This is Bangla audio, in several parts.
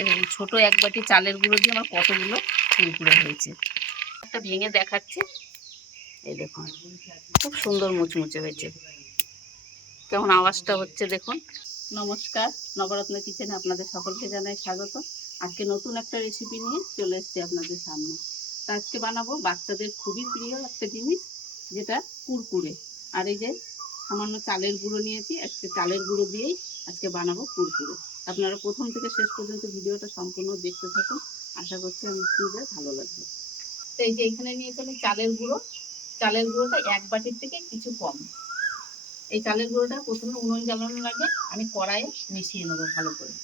এরকম ছোট এক বাটি চালের গুঁড়ো দিয়ে আমার কতগুলো কুড়কুড়ে হয়েছে। একটা ভেঙে দেখাচ্ছে। এই দেখুন, খুব সুন্দর মুচমুচে হয়েছে। কেমন আওয়াজটা হচ্ছে দেখুন। নমস্কার, নবরত্ন কিচেনে আপনাদের সকলকে জানাই স্বাগত। আজকে নতুন একটা রেসিপি নিয়ে চলে এসেছি আপনাদের সামনে। তা আজকে বানাবো বাচ্চাদের খুবই প্রিয় একটা জিনিস, যেটা কুরকুরে। আর এই যে সামান্য চালের গুঁড়ো নিয়েছি, আজকে চালের গুঁড়ো দিয়েই আজকে বানাবো কুরকুরে। আপনারা প্রথম থেকে শেষ পর্যন্ত ভিডিওটা সম্পূর্ণ দেখতে থাকুন। আশা করছি আমি আপনাদের ভালো লাগবে। তো এই যে এখানে নিয়েছি আমি চালের গুঁড়ো। চালের গুঁড়োটা এক বাটির থেকে কিছু কম। এই চালের গুঁড়োটা প্রথমে উনুন জ্বালানোর আগে আমি কড়াইয়ে মিশিয়ে নেব ভালো করে।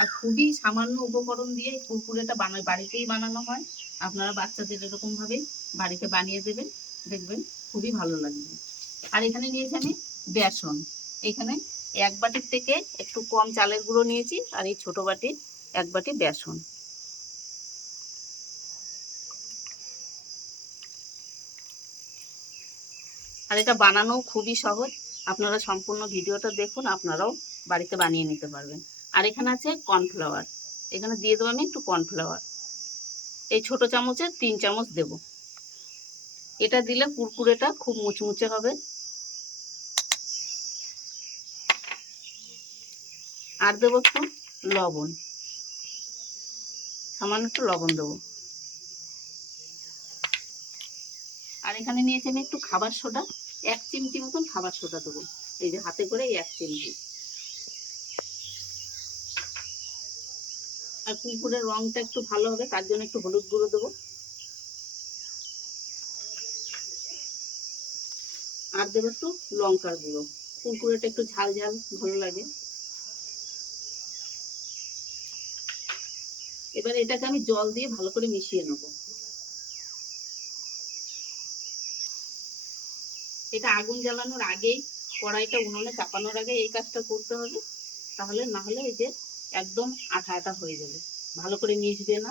আর খুবই সামান্য উপকরণ দিয়ে এই কুরকুরেটা বানায় বাড়িতেই বানানো হয়। আপনারা বাচ্চাদের এরকম ভাবেই বাড়িতে বানিয়ে দেবেন। দেখবেন খুবই ভালো লাগবে। আর এখানে নিয়েছি আমি বেসন। এখানে এক বাটির থেকে একটু কম চালের গুঁড়ো নিয়েছি আর এই ছোটো বাটির এক বাটি বেসন। আর এটা বানানো খুবই সহজ। আপনারা সম্পূর্ণ ভিডিওটা দেখুন, আপনারাও বাড়িতে বানিয়ে নিতে পারবেন। আর এখানে আছে কর্নফ্লাওয়ার। এখানে দিয়ে দেবো আমি একটু কর্নফ্লাওয়ার। এই ছোট চামচে তিন চামচ দেব। এটা দিলে কুরকুরেটা খুব মুচমুচে হবে। আর দেবো একটু লবণ। সামান্য একটু লবণ দেবো। আর এখানে নিয়েছি আমি একটু খাবার সোডা। এক চিমটি মতন খাবার সোডা দেবো। এই যে হাতে করে এক চিমটি। আর কুকুরের রংটা একটু ভালো হবে, তার জন্য একটু হলুদ গুঁড়ো দেবো। আর দেবো একটু লঙ্কার গুঁড়ো। কুকুরেটা একটু ঝাল ঝাল, ভালো লাগে। এবার এটাকে আমি জল দিয়ে ভালো করে মিশিয়ে নেব। এটা আগুন জ্বালানোর আগেই, কড়াইটা উনুনে চাপানোর আগে এই কাজটা করতে হবে। তাহলে না হলে এই যে একদম আঠা আঠা হয়ে যাবে। ভালো করে মিশবে না।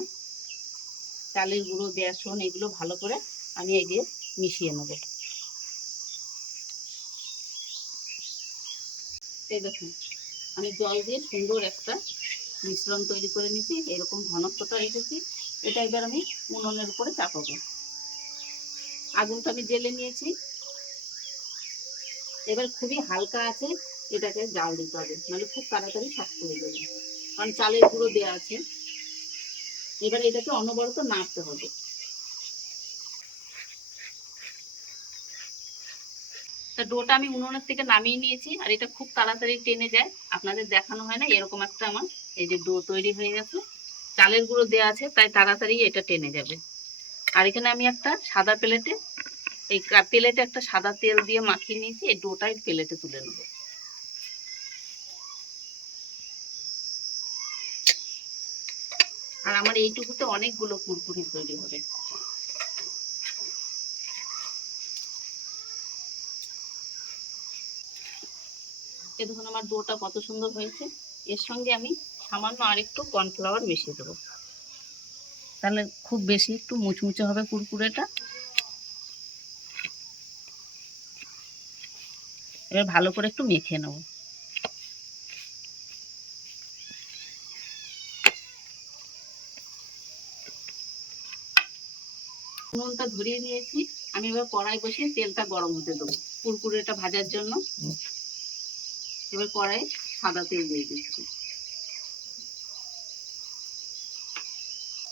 চালের গুঁড়ো, বেসন এগুলো ভালো করে আমি এই যে মিশিয়ে নেব। এই দেখুন, আমি জল দিয়ে সুন্দর একটা মিশ্রণ তৈরি করে নিয়েছি, এরকম ঘনত্বটা রেখেছি। এটা এবার আমি উনুনের উপরে চাপাবো। আগুনটা আমি জেলে নিয়েছি। এবার খুবই হালকা আছে, এটাকে জাল দিতে হবে, নাহলে খুব তাড়াতাড়ি শক্ত হয়ে যাবে। কারণ চালের গুঁড়ো দেওয়া আছে। এবার এটাকে অনবরত নাড়তে হবে। তা ডোটা আমি উনুনের থেকে নামিয়ে নিয়েছি, আর এটা খুব তাড়াতাড়ি টেনে যায়। আপনাদের দেখানো হয় না, এরকম একটা আমার এই যে ডো তৈরি হয়ে গেছে, চালের গুঁড়ো দেওয়া আছে, তাই তাড়াতাড়ি এটা টেনে যাবে। আর এখানে আমি একটা সাদা প্লেটে এই প্লেটে একটা সাদা তেল দিয়ে মাখিয়ে নিয়েছি, এই ডোটাই প্লেটে তুলে নেব। আর আমার এইটুকুতে অনেকগুলো কুরকুরি তৈরি হবে। এ দেখুন আমার ডোটা কত সুন্দর হয়েছে। এর সঙ্গে আমি সামান্য আরেকটু কর্নফ্লাওয়ার মিশিয়ে দেবো। তাহলে খুব বেশি একটু মুচমুচে হবে কুরকুরেটা? এবার ভালো করে একটু মেখে নেব। উনুনটা ধরিয়ে নিয়েছি। আমি এবার কড়াই বসিয়ে তেলটা গরম হতে দেবো কুরকুরেটা ভাজার জন্য। এবার কড়াই সাদা তেল দিয়ে দিচ্ছি।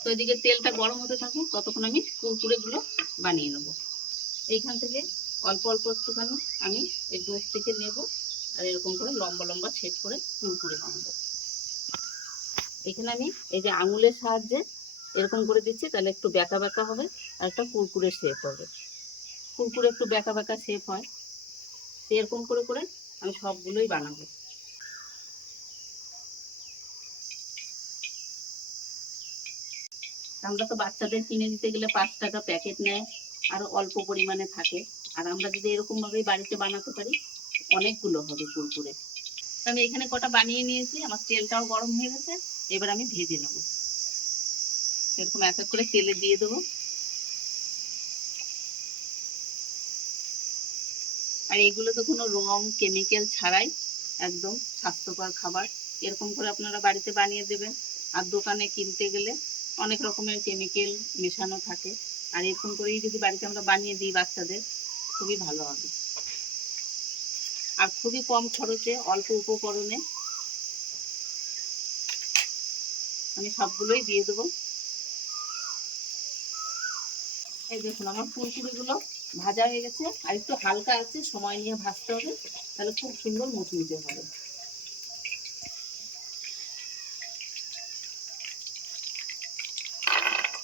তো এদিকে তেলটা গরম হতে থাকুক, ততক্ষণ আমি কুরকুরেগুলো বানিয়ে নেব। এইখান থেকে অল্প অল্প একটুখানি আমি এই ডোজ থেকে নেব আর এরকম করে লম্বা লম্বা সেট করে কুরকুরে বানাবো। এখানে আমি এই যে আঙুলের সাহায্যে এরকম করে দিচ্ছি, তাহলে একটু বেঁকা ব্যাকা হবে আর একটা কুরকুরে শেপ হবে। কুরকুরে একটু বেঁকা ব্যাকা শেপ হয় এরকম করে করে আমি সবগুলোই বানাবো। আমরা তো বাচ্চাদের কিনে দিতে গেলে পাঁচ টাকা প্যাকেট নেয়, আরও অল্প পরিমাণে থাকে। আর আমরা যদি এরকম ভাবেই বাড়িতে বানাতে পারি, অনেকগুলো হবে কুরকুরে। আমি এখানে কটা বানিয়ে নিয়েছি, আমার তেলটাও গরম হয়ে গেছে, এবার আমি ভেজে নেব। এরকম এক এক করে তেলে দিয়ে দেবো। আর এগুলো তো কোনো রং কেমিক্যাল ছাড়াই একদম স্বাস্থ্যকর খাবার। এরকম করে আপনারা বাড়িতে বানিয়ে দেবেন। আর দোকানে কিনতে গেলে অনেক রকমের কেমিক্যাল মেশানো থাকে। আর এরকম করেই যদি বাড়িতে আমরা বানিয়ে দিই বাচ্চাদের, খুবই ভালো হবে। আর খুবই কম খরচে, অল্প উপকরণে আমি সবগুলোই দিয়ে দেবো। এই দেখুন, আমার ফুলকুড়িগুলো ভাজা হয়ে গেছে। আর একটু হালকা আছে, সময় নিয়ে ভাজতে হবে। তাহলে খুব সুন্দর মুচমুচে হবে।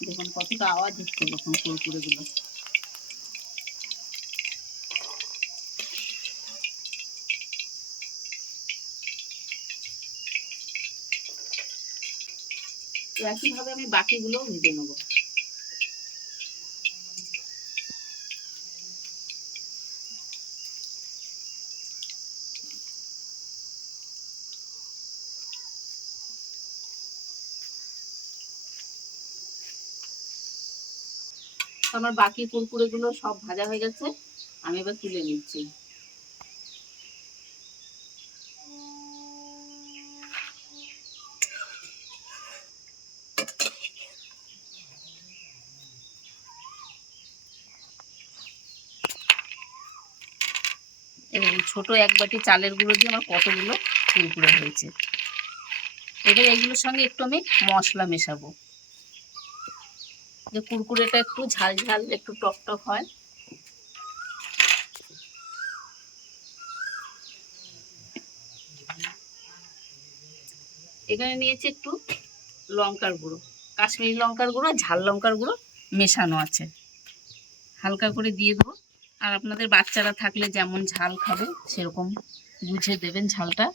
দেখুন কতটা আওয়াজ হচ্ছে দেখুন কুরকুরেগুলো একইভাবে আমি বাকিগুলোও ভেজে নেব। আমার বাকি কুরকুরেগুলো সব ভাজা হয়ে গেছে। আমি এবার তুলে নিচ্ছি। এবং ছোট এক বাটি চালের গুঁড়ো দিয়ে আমার কতগুলো কুরকুরে হয়েছে। এবার এগুলোর সঙ্গে একটু আমি মশলা মেশাবো। যে কুরকুরেটা একটু ঝাল ঝাল, একটু টক টক হয়। এখানে নিয়েছি একটু লঙ্কার গুঁড়ো, কাশ্মীরি লঙ্কার গুঁড়ো ঝাল লঙ্কার গুঁড়ো মেশানো আছে। হালকা করে দিয়ে দেবো। আর আপনাদের বাচ্চারা থাকলে যেমন ঝাল খাবে, সেরকম বুঝে দেবেন ঝালটা।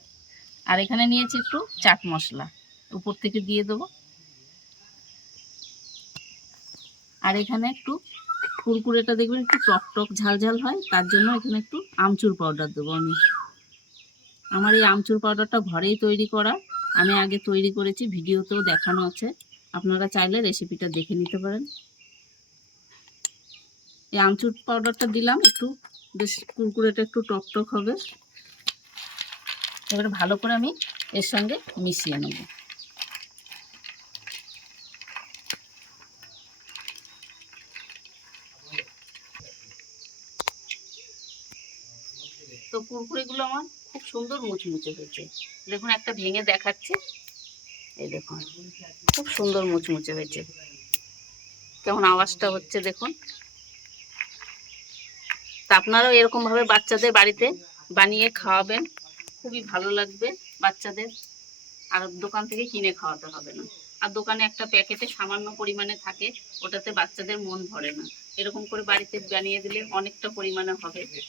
আর এখানে নিয়েছি একটু চাট মশলা, উপর থেকে দিয়ে দেবো। আর এখানে একটু কুরকুরেটা দেখবেন, একটু টক টক ঝাল ঝাল হয়, তার জন্য এখানে একটু আমচুর পাউডার দেবো আমি। আমার এই আমচুর পাউডারটা ঘরেই তৈরি করা। আমি আগে তৈরি করেছি, ভিডিওতেও দেখানো আছে। আপনারা চাইলে রেসিপিটা দেখে নিতে পারেন। এই আমচুর পাউডারটা দিলাম, একটু বেশ কুরকুরেটা একটু টক টক হবে। এবারে ভালো করে আমি এর সঙ্গে মিশিয়ে নেব। তো কুরকুরেগুলো আমার খুব সুন্দর মুচমুচে হয়েছে। দেখুন, একটা ভেঙে দেখাচ্ছে। এই দেখুন, খুব সুন্দর মুচমুচে হয়েছে। কেমন আওয়াজটা হচ্ছে, দেখুন। তা আপনারাও এরকম ভাবে বাচ্চাদের বাড়িতে বানিয়ে খাওয়াবেন। খুবই ভালো লাগবে বাচ্চাদের। আর দোকান থেকে কিনে খাওয়াতে হবে না। আর দোকানে একটা প্যাকেটে সামান্য পরিমাণে থাকে, ওটাতে বাচ্চাদের মন ভরে না। এরকম করে বাড়িতে বানিয়ে দিলে অনেকটা পরিমাণে হবে।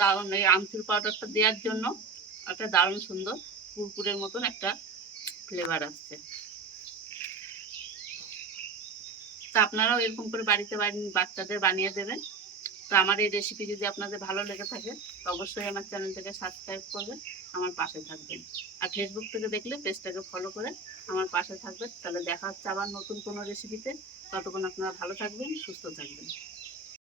দারুণ এই আমচুর পাউডারটা দেওয়ার জন্য। একটা দারুণ সুন্দর কুরকুরের মতন একটা ফ্লেভার আসছে। তা আপনারাও এরকম করে বাড়িতে বাচ্চাদের বানিয়ে দেবেন। তো আমার এই রেসিপি যদি আপনাদের ভালো লেগে থাকে অবশ্যই আমার চ্যানেলটাকে সাবস্ক্রাইব করবেন, আমার পাশে থাকবেন। আর ফেসবুক থেকে দেখলে পেজটাকে ফলো করে আমার পাশে থাকবেন। তাহলে দেখা হচ্ছে আবার নতুন কোনো রেসিপিতে ততক্ষণ আপনারা ভালো থাকবেন, সুস্থ থাকবেন।